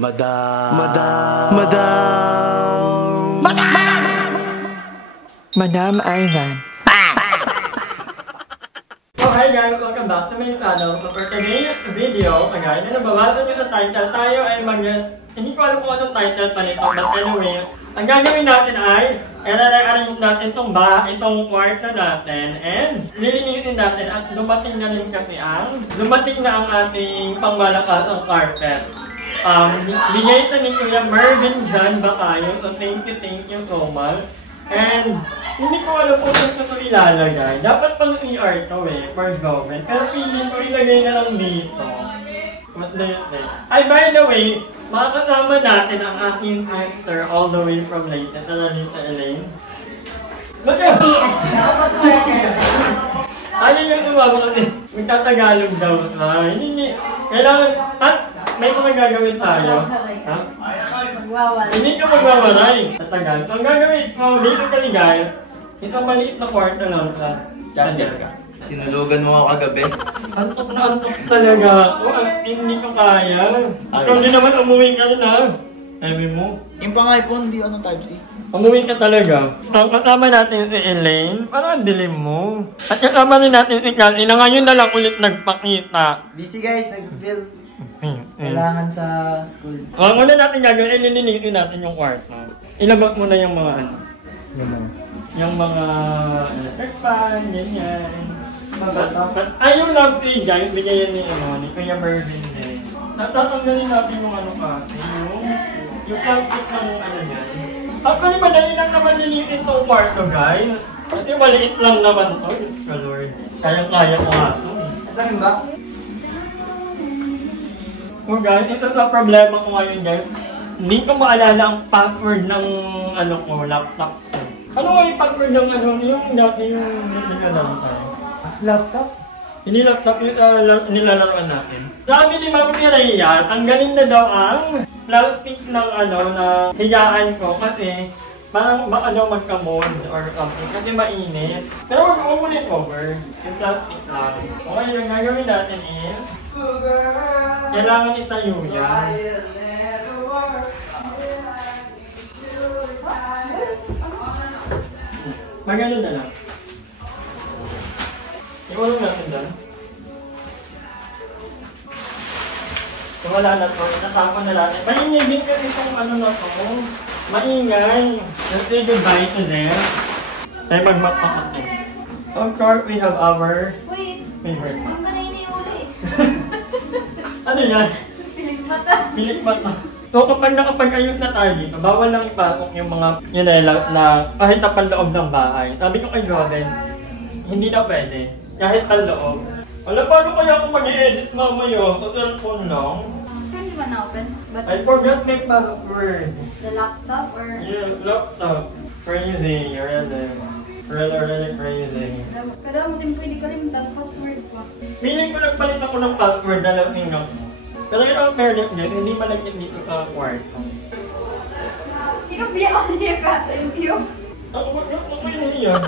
Madam. Madam Ivan. So hi guys, welcome back to my channel. So for today's video, guys, nababasa nyo sa title, tayo ay hindi ko alam kung anong title pa nito, but anyway, ang gagawin natin ay, i-arrange natin itong kwarto natin, and lilinisin natin at dumating na ang ating pangmalakasang carpet. Bigay ito ni Kuya Mervin John Bacayo, so thank you so much. And hindi ko alam kung saan ito ilalagay. Dapat pang ER to for government. Pero piling ko ilagay na lang dito. What do you think? Ay, by the way, makakasama natin ang aking sister all the way from Leyte. Lita Elaine. Ba't yun? Ayaw yung tumawag kasi magtatagalog daw. Hindi. Kailangan, at may mga gagawin tayo. Ha? Hindi ka magwawaray. Tatagal. So, ang gagawin mo, dito kaligay, isang maliit na kwarto lang sa charger ka. Tinulugan mo ako kagabi. Antok na antok talaga ako. Hindi ko kaya. Ikaw din naman umuwi ka na. Sabi mo. Yung pang-iPhone, di ano Type-C. Umuwi ka talaga. Ang kasama natin si Elaine, parang ang dilim mo. At kasama rin natin si Calvin na ngayon na lang ulit nagpakita. Busy guys, nag-feel. Kailangan sa school. Ang una natin gagawin, ililinisin natin yung kwarto. Ilabag mo na yung mga ano. Yung mga electric fan, ganyan. Ay, yung lampi guys, bigyan ni Kuya Mervin din. Natatanggalin natin yung ano kasi, yung plastic ng ano yan. Actually, madali lang naman lilitin itong kwarto guys. Kasi maliit lang naman to. Lord. Kayang-kaya ko nga to. Ito ba? So guys, ito sa problema ko ngayon guys. Hindi ko maalala ang password ng laptop ko. Ano nga yung password ng yung dati yung nilalaro tayo? Laptop? Hindi laptop yung nilalaroan natin. Sabi ni Ma'am Miraya, ang galing na daw ang plastic ng na higaan ko kasi parang baka daw magka-mold or something kasi mainit. Pero wag mo muna i-cover. Yung plastic lang. Okay, yung gagawin natin is kailangan itayo yan. Magano na lang. Iulong natin dyan. So wala na to. Natapon na natin. Maingay din kasi itong na to. Maingay. Let's say goodbye to them. Tayo magmapak natin. So of course we have our... Wait. Ang kanina yung ulit. Ano yan? Pilik mata. Pilik mata. So kapag nakapag-ayos na tayo dito, bawal lang ipasok yung mga na kahit na panloob ng bahay. Sabi ko kay Joven, hindi na pwede. Kahit panloob. Wala, paano kaya ako mag-i-edit mamaya? Sa cellphone lang. Hindi ba na-open? I forgot my password. The laptop or? Yeah, laptop. Crazy, really crazy. Pero mo din pwede ka rin mag-password pa. Feeling ko nagpalit ako ng password na lang tingnan ko. Pero yung fairness dyan, hindi malagyan dito sa kwarto. Inubiya ako niya ka. Thank you. Ako yun yun.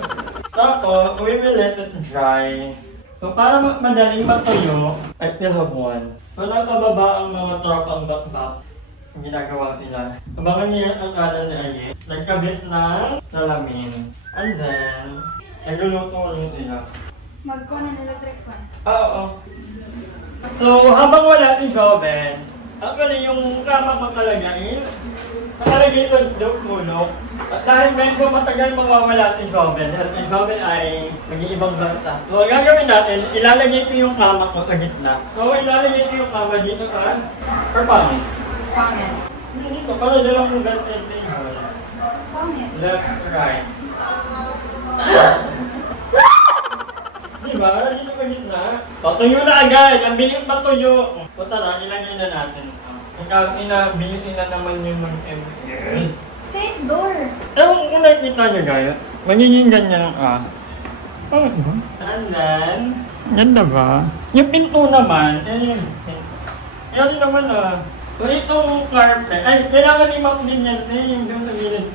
Tapos, we will let it dry. So, para madaling matuyo, I still have one. So, nakababa ang mga tropang bakbak. Ang ginagawa nila. Abangan niya ang kanan ni Ayet. Nagkabit ng salamin. And then, nagluluto rin sila. Magkuha ng electric fan. Oo. So, habang wala si Joven, actually yung kama ko talaga nakalagay ito tulog. At dahil medyo matagal mawawala si Joven, dahil si Joven ay mag-iibang bansa. So, ang gagawin natin, ilalagay ko yung kama ko sa gitna. So, ilalagay ko yung kama dito sa pangit. Pangit. So, para dalang kong gantin table. Pangit. Left, right. Diba? Dito ka gitna. Patuyo na agad! Ang bilis patuyo! So tara, ilagay na natin. Inabilis na naman yung mag-ML. Take door! Ewan kung nakikita nyo guys, magiging ganyan And then, ganda ba? Yung pinto naman, yan naman So itong carpet, ay kailangan i-map din yan yung doon sa gilid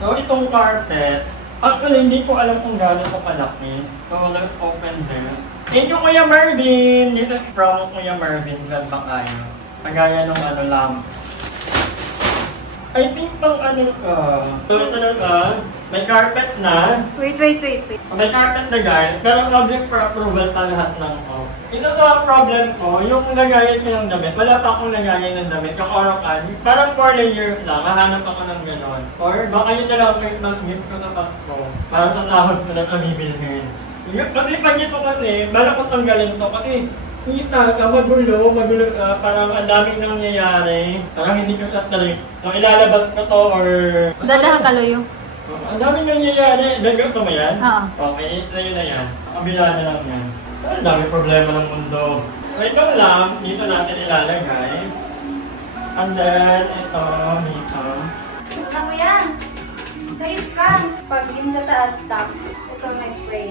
So itong carpet, actually hindi ko alam kung gano'n ko kalaki. So let's open there. Thank you, Kuya Marvin. Dito from Kuya Marvin. Ganda kayo. Kagaya nung ano lang. I think pang ano ka. So, ito na ka. May carpet na. Wait. May carpet na guys. Pero object for approval pa lahat ng off. Ito to ang problem ko. Yung lagayan ko ng damit. Wala pa akong lagayan ng damit. Yung orokan. Parang 4 layer lang. Hahanap ako ng gano'n. Or baka yun na lang kahit mag-gift ko kapag ko. Parang tatahod ko na ito bibilhin. Kasi pag ito kasi, bala ko tanggalin ito. Kasi kita ka, magulo ka, parang ang daming nangyayari. Parang hindi ko tatalik. So ilalabas ko to or... Dadahan ka, Loyo. Ang daming nangyayari. Dagat mo yan? Oo. Okay, ito yun na yan. Kabila na lang yan. Ang daming problema ng mundo. So ito lang, dito natin ilalagay. And then, ito, dito. Suta mo yan. Safe ka. Pag yun sa taas, stop. Ito na spray.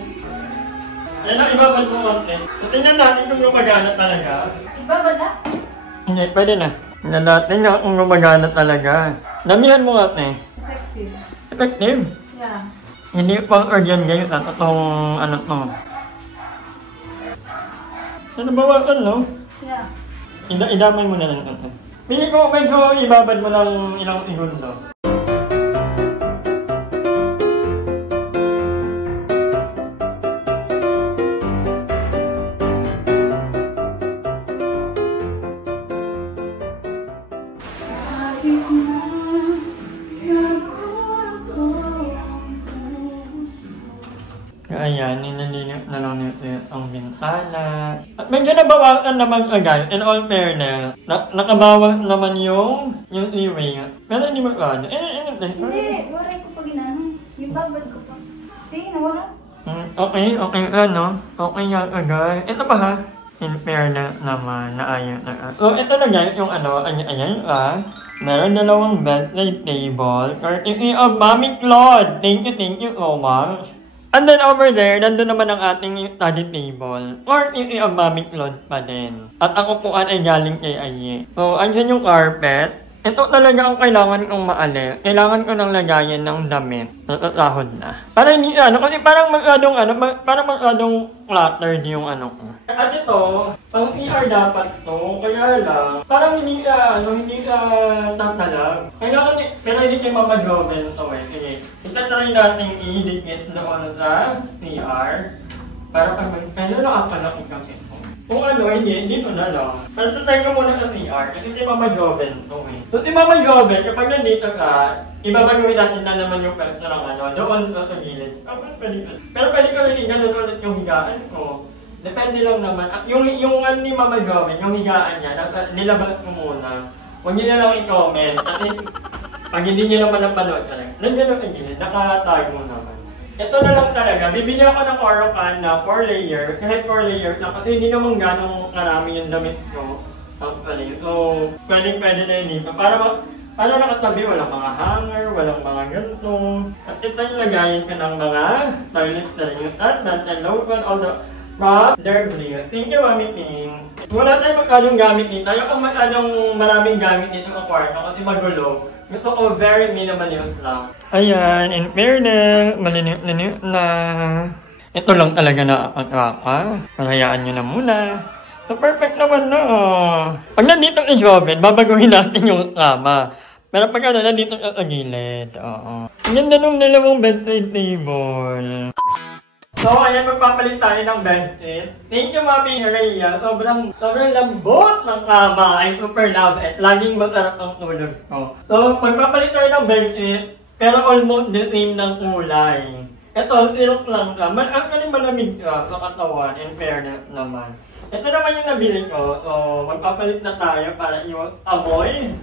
Yan ang ibabad mo konti. So tingnan natin kung gumagana talaga. Iba ba na? Hindi, pwede na. Tingnan natin kung gumagana talaga. Damihan mo ate. Effective. Effective. Yeah. Hindi pang urgent ngayon at itong ano to. Ano ba no? Yeah. Idamay mo na lang ito. Pili ko medyo ibabad mo ng ilang segundo. Ayan, ninalinis na lang natin ang bintana. At medyo nabawasan naman agad, in all fairness. Nakabawas naman yung e-ring. Pero hindi mo ano. Hindi, waray ko pa ginano. Yung babad ko pa. See, nawala. Okay, ano? Okay yan agad. Ito ba ha? In fairness naman, naayos na. So, ito na guys, yung ano, ayan meron dalawang bedside table. Courtesy of Mami Claude. Thank you so much. And then over there, nandun naman ang ating study table. Or yung Mami Claude pa din. At ang upuan ay galing kay Aye. So, andyan yung carpet. Ito talaga ang kailangan kong maalis. Kailangan ko nang lagayan ng damit. Natatahod na. Para hindi kasi parang masyadong cluttered yung ano ko. At ito, pang ER dapat to. Kaya lang, parang hindi ka tatalag. Kailangan, pero hindi kay Mama Joven to eh. Sige, itatry natin i-dikit doon sa ER. Para pag nakapalaki kami. Kung ano, hindi, dito na lang. Pero tatay ko muna sa CR, kasi si Mama Joven to eh. So si Mama Joven, kapag nandito ka, ibabaguhin natin na naman yung pwesto ng doon sa gilid. Pero pwede ko rin ganun ulit yung higaan ko. Depende lang naman. At yung ni Mama Joven, yung higaan niya, nilabas ko muna. Huwag niyo na lang i-comment. At pag hindi niyo naman napanood talaga, nandiyan na sa gilid, nakatag mo naman. Ito na lang talaga, bibili ako ng orokan na 4 layer, kahit 4 layer na kasi hindi naman ganong karami yung damit ko. Actually, so pwede na yun dito. Para nakatabi, walang mga hanger, walang mga ganito. At ito yung lagayin ko ng mga toilet na rin yung and lotion, all the props, they're clear. Thank you, Mami Ping. Wala tayong magkadong gamit dito. Ayaw kung magkadong maraming gamit dito sa kwarto kasi magulo. Gusto ko very minimalist lang. Ayan, in fairness, malinis na. Ito lang talaga nakakaka. Hayaan nyo na muna. So perfect naman na. Pag nandito si Joven, babaguhin natin yung kama. Pero pag nandito sa gilid. Ang ganda nung dalawang bedside table. So, ayan, magpapalit tayo ng bedsheet. Thank you, Mami Rhea. Sobrang lambot ng kama. I super love it. Laging masarap ang tulog ko. So, magpapalit tayo ng bedsheet, pero almost the same ng kulay. Ito, silk lang ka. Actually, malamig ka sa katawan, in fairness naman. Ito naman yung nabili ko. So, magpapalit na tayo para iwas amoy.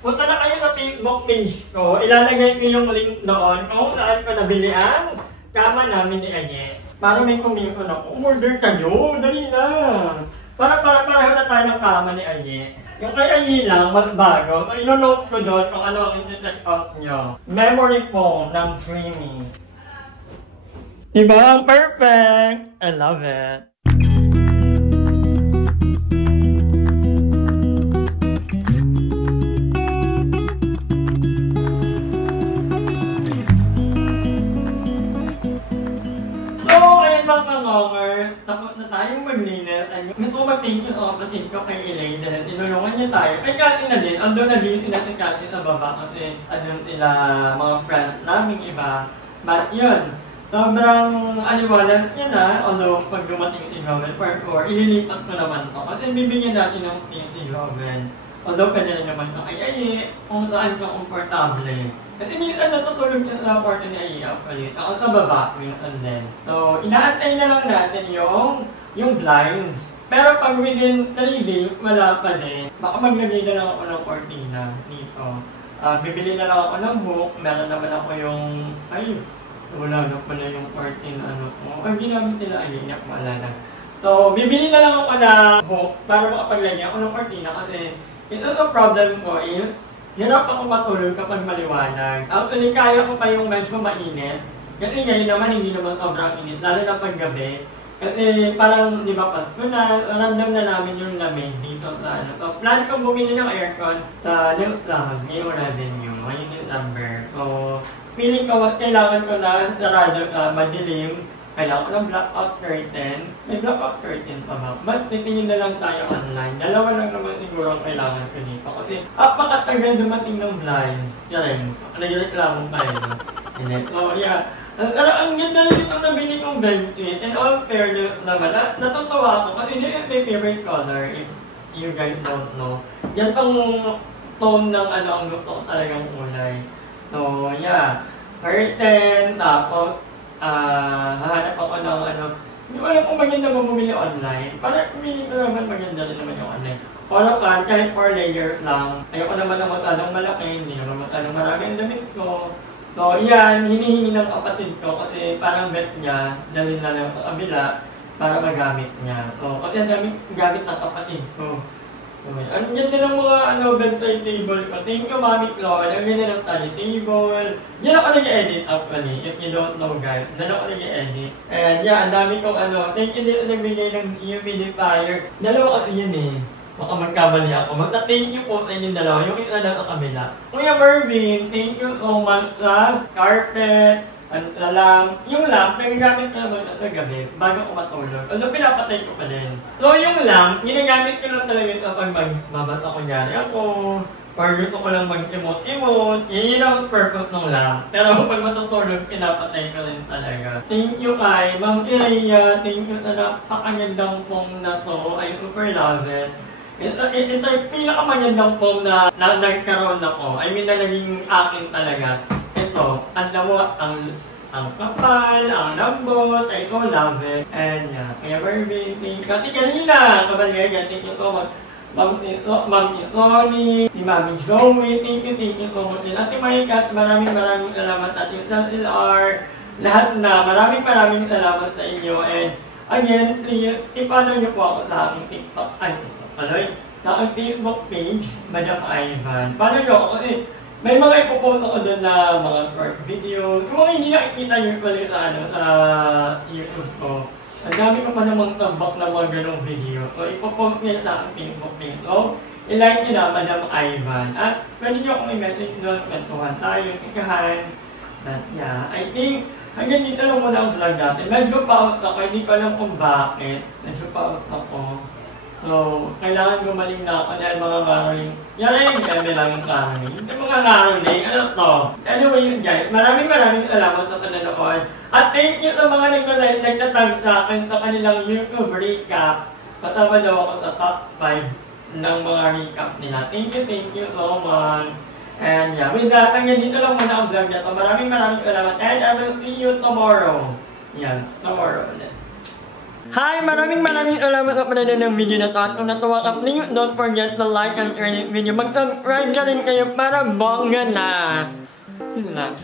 Punta na kayo sa Facebook page ko. Ilalagay ko yung link doon kung saan ko nabili ang kama namin ni Aye. Para may kumiko na order kayo. Dali na. Para pareho na tayo ng kama ni Aye. Yung kay Aye lang, mas bago. So, ino-note ko doon kung ano ang i-check out nyo. Memory foam ng Creamy. Diba? Ang perfect! I love it. Mga kangonger, tapos kay Elaine dahil tinulungan niya tayo. Kay Cathy na din, although nabilitin natin Cathy sa baba kasi andun sila mga friends naming iba. But yun, sobrang aliwalas niya na, although pag dumating si Joven Parkour, ililipat ko naman to kasi bibigyan natin ng si Joven. Although pwede na naman kay Ayi, kung saan ka komportable. Kasi minsan natutulog siya sa kwarto ni Ayi actually, ako sa baba, minsan din. So, inaantay na lang natin yung blinds. Pero pag within 3 days, wala pa din. Baka maglagay na lang ako ng cortina dito. Bibili na lang ako ng hook, meron naman ako yung, wala na pala yung cortina ko. Ay, ginamit nila, iyak, wala na. So, bibili na lang ako ng hook para makapaglagay ako ng cortina kasi ito ang problem ko is, hirap ako matulog kapag maliwanag. Actually, kaya ko pa yung medyo mainit. Kasi ngayon naman, hindi naman sobrang init, lalo na paggabi. Kasi parang, di ba, Pasko na, ramdam na namin yung lamig dito sa ano. So, plan kong bumili ng aircon sa Newtown, ngayong revenue, ngayong December. So, feeling ko, kailangan ko na sarado madilim. Kailangan ko ng blackout curtain. May blackout curtain pa ba? But titingin na lang tayo online. Dalawa lang naman siguro ang kailangan ko dito. Kasi apakatagal dumating ng blinds. Yan, nagreklamo tayo. So, yeah. Ang ganda rin itong nabili kong Bentley. And all fairness naman, natutuwa ako kasi hindi yung my favorite color, if you guys don't know. Yan tong tone ng ang gusto ko talagang kulay. So, yeah. Curtain, tapos, hahanap ako ng hindi ko alam kung maganda mo bumili online. Para pumili ko naman maganda rin naman yung online. Para kahit 4 layer lang. Ayoko naman ng matalong malaki, hindi naman matalong marami ang damit ko. So, yan, hinihingi ng kapatid ko kasi parang bet niya, dalhin na lang sa kabila para magamit niya. So, kasi ang gamit ng kapatid ko. So, ang ganda ng mga bedside table ko. Thank you, Mami Chloe. Ang ganda ng study table. Yan ako nag-edit actually, if you don't know guys. Yan ako nag-edit. And yeah, ang dami kong thank you dito nagbigay ng humidifier. Dalawa kasi yun eh. Baka magkamali ako. Magta-thank you po sa inyong dalawa. Yung isa lang sa kabila. Kuya Mervin, thank you so much sa carpet, sa lamp. Yung lamp, nagagamit ko naman sa gabi bago ko matulog. Although pinapatay ko pa din. So yung lamp, ginagamit ko lang talaga ito pag magbabasa ko nyari ako. Or gusto ko lang mag-emote-emote. Yan ang purpose ng lamp. Pero pag matutulog, pinapatay ko rin talaga. Thank you kay Ma'am Kiraya. Thank you sa napakagandang phone na to. I super love it. Ito yung pinakamagandang phone na nagkaroon ako. I mean, na naging akin talaga. Ito, alam mo, ang kapal, ang lambot, I so love it. And yeah, kaya Barbie, kasi kanina, kabaligay, thank you so much. Ma'am Tony, si Mami Zoe, thank you so much. Ate Maricat, maraming salamat. At yung LR, lahat na, maraming salamat sa inyo. And again, please, i-follow niyo po ako sa aking TikTok. Sa aking Facebook page, Madam Ivan. Follow niyo ako kasi may mga ipopost ako doon na mga short video. Kung mga hindi nakikita nyo pala sa YouTube ko, ang dami ko pa namang tambak na mga ganong video. So, ipopost niya sa aking Facebook page. So, i-like niyo na, Madam Ivan. At pwede niyo akong i-message doon, kwentuhan tayo, ikahan. But yeah, I think hanggang dito lang muna ang vlog natin. Medyo pa-out ako, hindi ko alam kung bakit. Medyo pa-out ako. So, kailangan gumaling na ako dahil mga caroling. Yan kami lang yung caroling. Hindi mga caroling. Ano to? Anyway yun guys, maraming salamat sa panonood. At thank you sa mga nagtatag sa akin sa kanilang YouTube recap. Kasama daw ako sa top 5 ng mga recap nila. Thank you so much. And yeah, with that, hanggang dito lang muna ang vlog na to. Maraming salamat. And I will see you tomorrow. Yan, tomorrow ulit. Hi! Maraming salamat sa panonood ng video na to. At kung natuwa ka, please don't forget to like and share this video. Mag-subscribe na rin kayo para bongga na. Yun na.